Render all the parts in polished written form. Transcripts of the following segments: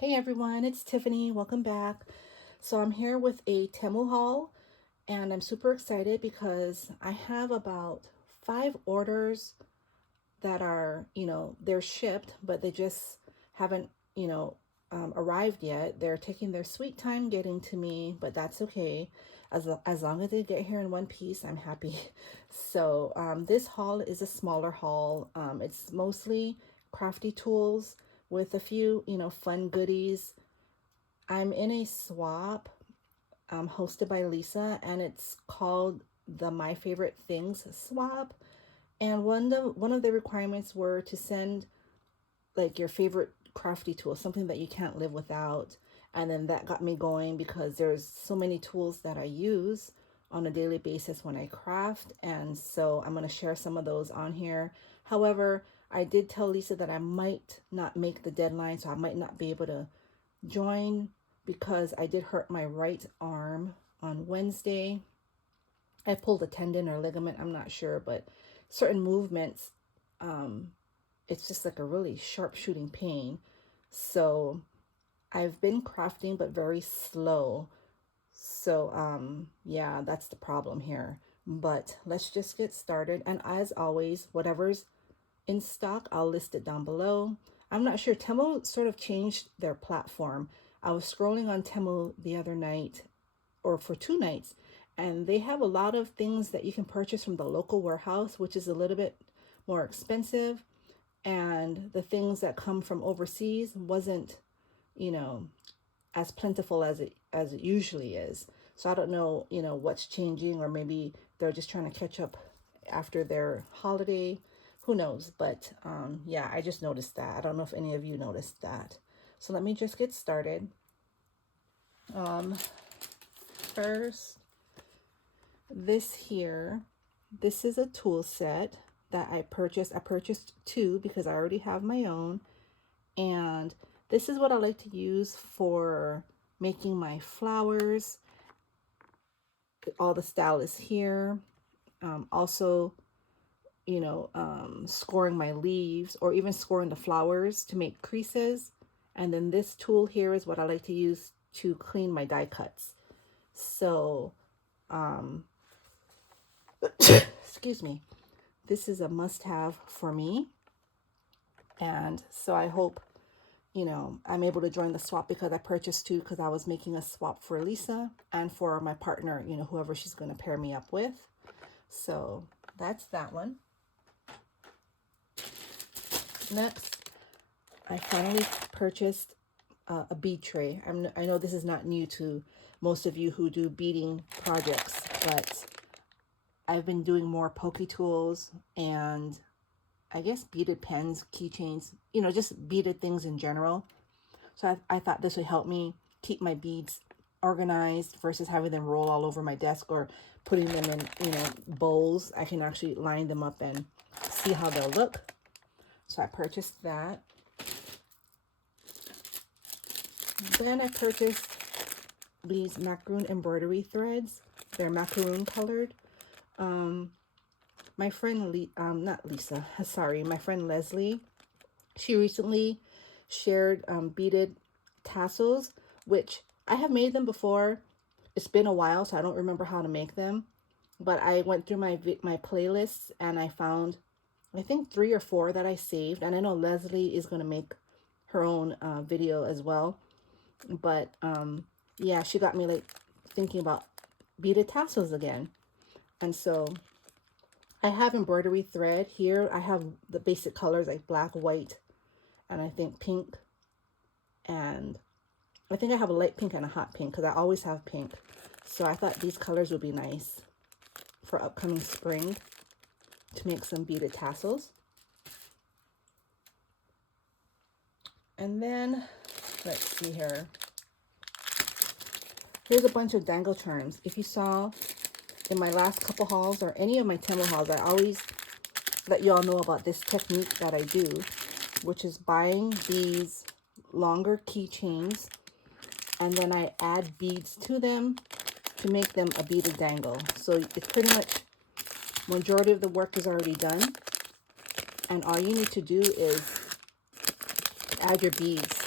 Hey everyone, it's Tiffany. Welcome back. So I'm here with a Temu haul and I'm super excited because I have about 5 orders that are, they're shipped, but they just haven't, arrived yet. They're taking their sweet time getting to me, but that's okay. As long as they get here in one piece, I'm happy. So this haul is a smaller haul. It's mostly crafty tools with a few, fun goodies. I'm in a swap hosted by Lisa, and it's called the My Favorite Things swap. And one of the requirements were to send like your favorite crafty tool, something that you can't live without. And then that got me going because there's so many tools that I use on a daily basis when I craft. And so I'm going to share some of those on here. However, I did tell Lisa that I might not make the deadline, so I might not be able to join because I did hurt my right arm on Wednesday. I pulled a tendon or ligament, I'm not sure, but certain movements, um, it's just like a really sharp shooting pain. So I've been crafting, but very slow. So, yeah, that's the problem here. But let's just get started. And as always, whatever's in stock, I'll list it down below. I'm not sure. Temu sort of changed their platform. I was scrolling on Temu the other night, or for 2 nights, and they have a lot of things that you can purchase from the local warehouse, which is a little bit more expensive. And the things that come from overseas wasn't, you know, as plentiful as it usually is. So I don't know, what's changing, or maybe they're just trying to catch up after their holiday. Who knows? But yeah, I just noticed that. I don't know if any of you noticed that. So let me just get started. Um, First, this here, this is a tool set that I purchased. I purchased two because I already have my own. And this is what I like to use for making my flowers. All the style is here. Also, scoring my leaves or even scoring the flowers to make creases. And then this tool here is what I like to use to clean my die cuts. So, um, excuse me, this is a must-have for me. And so I hope, I'm able to join the swap because I purchased two because I was making a swap for Lisa and for my partner, whoever she's going to pair me up with. So that's that one. Next, I finally purchased a bead tray. I know this is not new to most of you who do beading projects, but I've been doing more pokey tools and I guess beaded pens, keychains, just beaded things in general. So I thought this would help me keep my beads organized versus having them roll all over my desk or putting them in, bowls. I can actually line them up and see how they'll look. So I purchased that. Then I purchased these macaroon embroidery threads. They're macaroon colored. My friend, not Lisa, sorry, my friend Leslie, she recently shared beaded tassels, which I have made them before. It's been a while, so I don't remember how to make them. But I went through my playlists and I found, I think 3 or 4 that I saved. And I know Leslie is going to make her own video as well. But yeah, she got me like thinking about beaded tassels again. And so I have embroidery thread here. I have the basic colors like black, white, and I think pink. And I think I have a light pink and a hot pink because I always have pink. So I thought these colors would be nice for upcoming spring to make some beaded tassels. And then, let's see here. Here's a bunch of dangle charms. If you saw in my last couple hauls or any of my Temu hauls, I always let you all know about this technique that I do, which is buying these longer keychains and then I add beads to them to make them a beaded dangle. So it's pretty much, majority of the work is already done. And all you need to do is add your beads.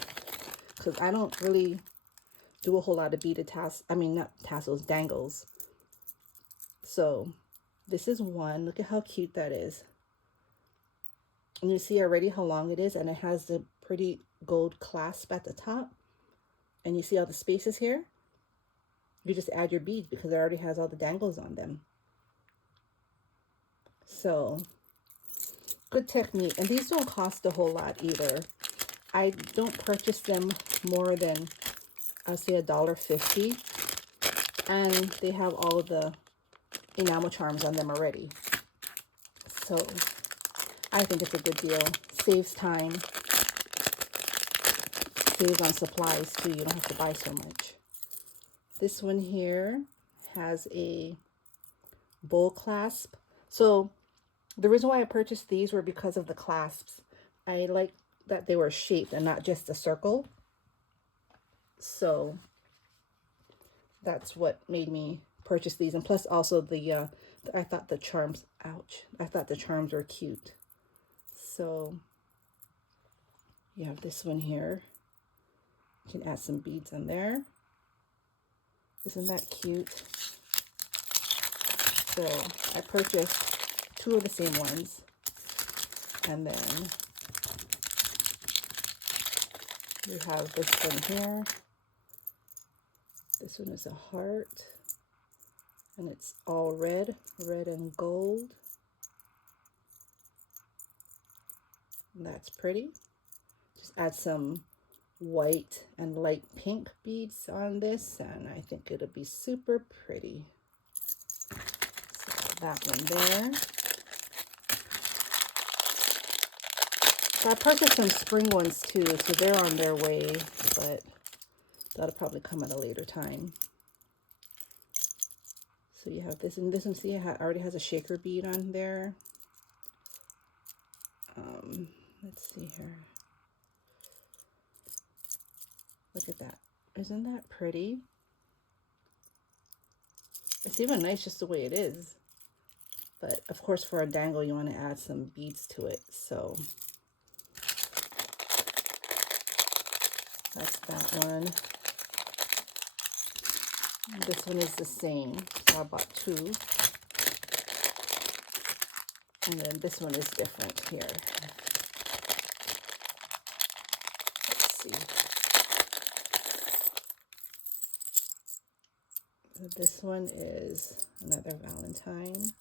because I don't really do a whole lot of beaded tassels. I mean, not tassels, dangles. So this is one. Look at how cute that is. And you see already how long it is, and it has the pretty gold clasp at the top. And you see all the spaces here? You just add your beads because it already has all the dangles on them. So, good technique. And these don't cost a whole lot either. I don't purchase them more than, I'll say, $1.50. And they have all of the enamel charms on them already. So, I think it's a good deal. Saves time. Saves on supplies too. You don't have to buy so much. This one here has a bowl clasp. So the reason why I purchased these were because of the clasps. I like that they were shaped and not just a circle. So that's what made me purchase these. And plus also I thought the charms, ouch, I thought the charms were cute. So you have this one here. You can add some beads on there. Isn't that cute? So I purchased 2 of the same ones. And then you have this one here. This one is a heart. And it's all red and gold. And that's pretty. Just add some white and light pink beads on this, and I think it'll be super pretty. So that one there. So I purchased some spring ones too, so they're on their way, but that'll probably come at a later time. So you have this, and this one, see, it already has a shaker bead on there. Let's see here. Look at that. Isn't that pretty? It's even nice just the way it is. But of course, for a dangle, you want to add some beads to it. So that's that one. This one is the same. So I bought 2. And then this one is different here. Let's see. So this one is another Valentine.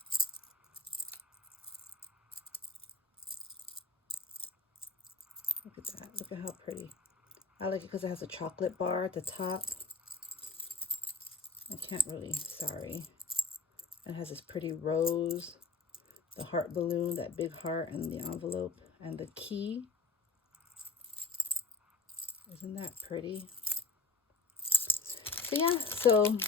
Look at that. Look at how pretty. I like it because it has a chocolate bar at the top. I can't really, sorry. It has this pretty rose, the heart balloon, that big heart, and the envelope, and the key. Isn't that pretty? So yeah, so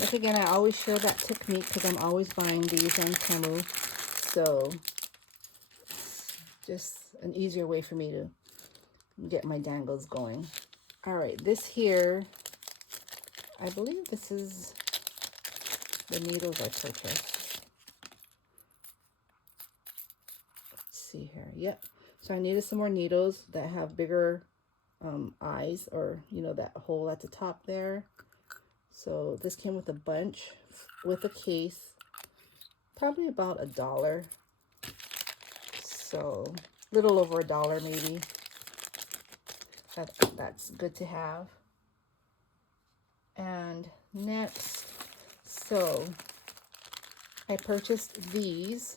like again, I always share that technique because I'm always buying these on Temu. So just an easier way for me to get my dangles going. All right, this here, I believe this is the needles I purchased. Let's see here. Yep. So I needed some more needles that have bigger eyes, or you know, that hole at the top there. So this came with a bunch with a case, probably about $1. So a little over $1 maybe. That's good to have. And next, so I purchased these.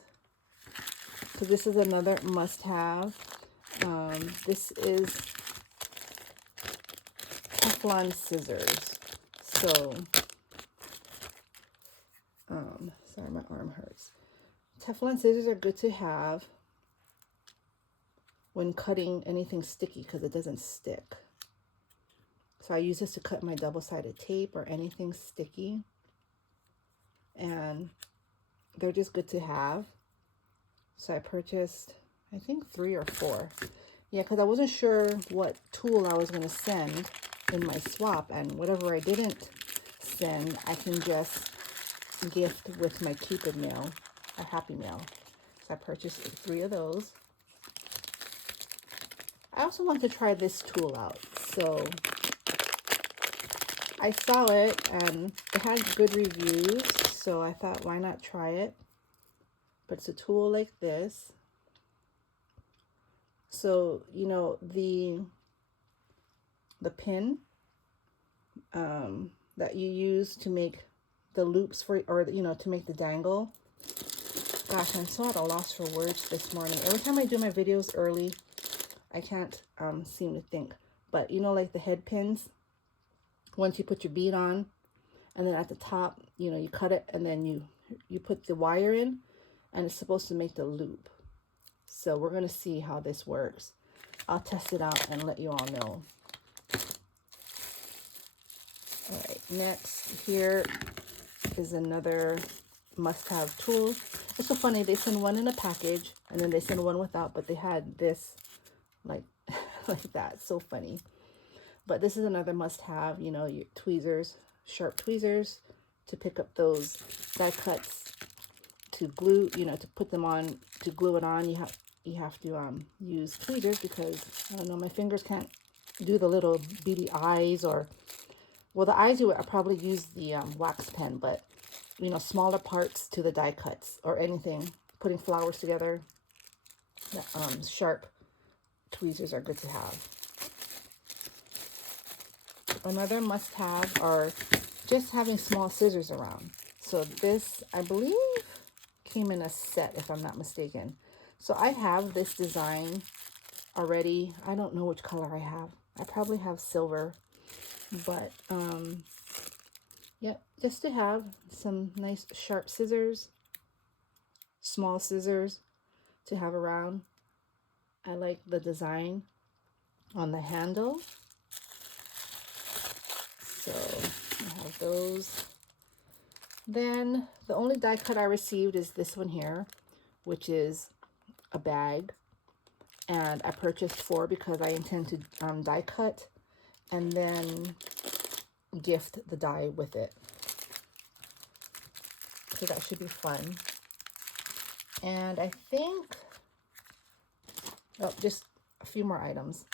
So this is another must-have. This is Teflon scissors. So, sorry, my arm hurts. Teflon scissors are good to have when cutting anything sticky because it doesn't stick. So I use this to cut my double-sided tape or anything sticky. And they're just good to have. So I purchased, I think 3 or 4. Yeah, because I wasn't sure what tool I was going to send in my swap. And whatever I didn't send, I can just gift with my Cupid mail, or Happy Mail. So I purchased 3 of those. I also want to try this tool out. So I saw it and it had good reviews, so I thought, why not try it? But it's a tool like this. So, you know, the pin that you use to make the loops for, or, you know, to make the dangle. Gosh, I'm so at a loss for words this morning. Every time I do my videos early, I can't seem to think. But, you know, like the head pins, once you put your bead on, and then at the top, you know, you cut it, and then you put the wire in, and it's supposed to make the loop. So we're going to see how this works. I'll test it out and let you all know. All right, next here is another must-have tool. It's so funny, they send one in a package and then they send one without, but they had this like like that. So funny. But this is another must-have, you know, your tweezers, sharp tweezers to pick up those die cuts, to glue, you know, to put them on, to glue it on. You have to use tweezers because, I don't know, my fingers can't do the little beady eyes, or, well, the eyes I probably use the wax pen, but, you know, smaller parts to the die cuts or anything, putting flowers together, sharp tweezers are good to have. Another must-have are just having small scissors around. So this, I believe, came in a set, if I'm not mistaken. So I have this design already. I don't know which color I have. I probably have silver, but yep, just to have some nice sharp scissors, small scissors to have around. I like the design on the handle. So I have those. Then the only die cut I received is this one here, which is a bag. And I purchased 4 because I intend to die cut and then gift the die with it. So that should be fun. And I think, oh, just a few more items.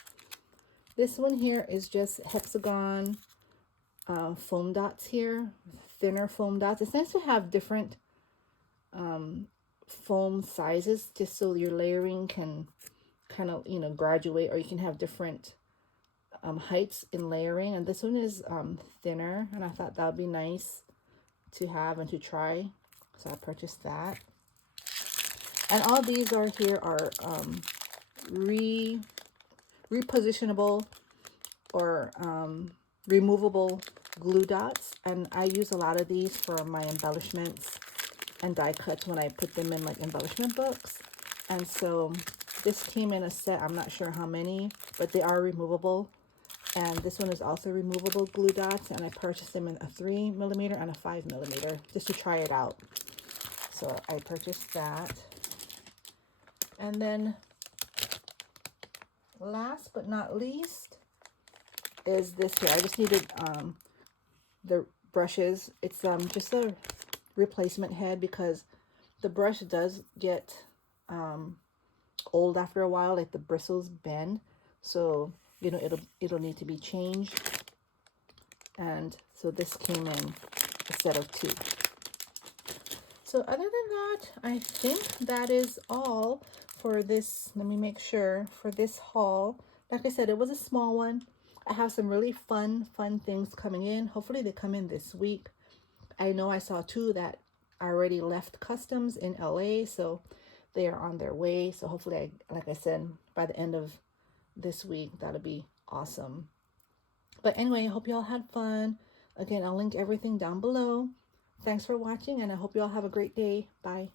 This one here is just hexagon foam dots here, thinner foam dots. It's nice to have different foam sizes, just so your layering can kind of, you know, graduate, or you can have different heights in layering. And this one is thinner, and I thought that would be nice to have and to try, so I purchased that. And all these are here are repositionable or removable glue dots, and I use a lot of these for my embellishments and die cuts when I put them in like embellishment books. And so this came in a set. I'm not sure how many, but they are removable. And this one is also removable glue dots, and I purchased them in a 3mm and a 5mm just to try it out. So I purchased that. And then last but not least is this here. I just needed the brushes. It's just a replacement head because the brush does get old after a while, like the bristles bend, so you know it'll need to be changed. And so this came in a set of 2. So other than that, I think that is all for this. Let me make sure, for this haul. Like I said, it was a small one. I have some really fun things coming in. Hopefully they come in this week. I know I saw 2 that already left customs in LA, so they are on their way. So hopefully, like I said, by the end of this week, that'll be awesome. But anyway, I hope you all had fun. Again, I'll link everything down below. Thanks for watching, and I hope you all have a great day. Bye.